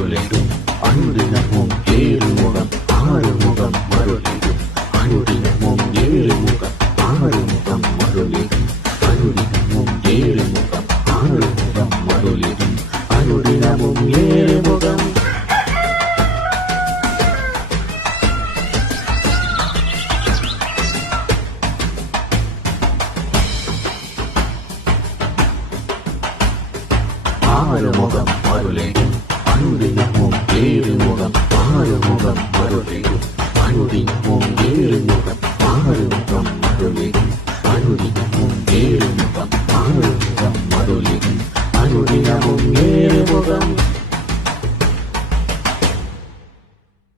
அருளிடும் அனுதினமும் ஏறுமுகம் ஆறுமுகம் அருளிடும் அனுதினமும் ஏறுமுகம் ஆறுமுகம் அருளிடும் அனுதினமும் ஏறுமுகம் ஆறுமுகம் அருளிடும் அனுதினமும் ஏறுமுகம் ஆறுமுகம் அருளிடும் அனுதினமும் ஏறுமுகம் ஆறுமுகம் அருளிடும் அனுதினமும்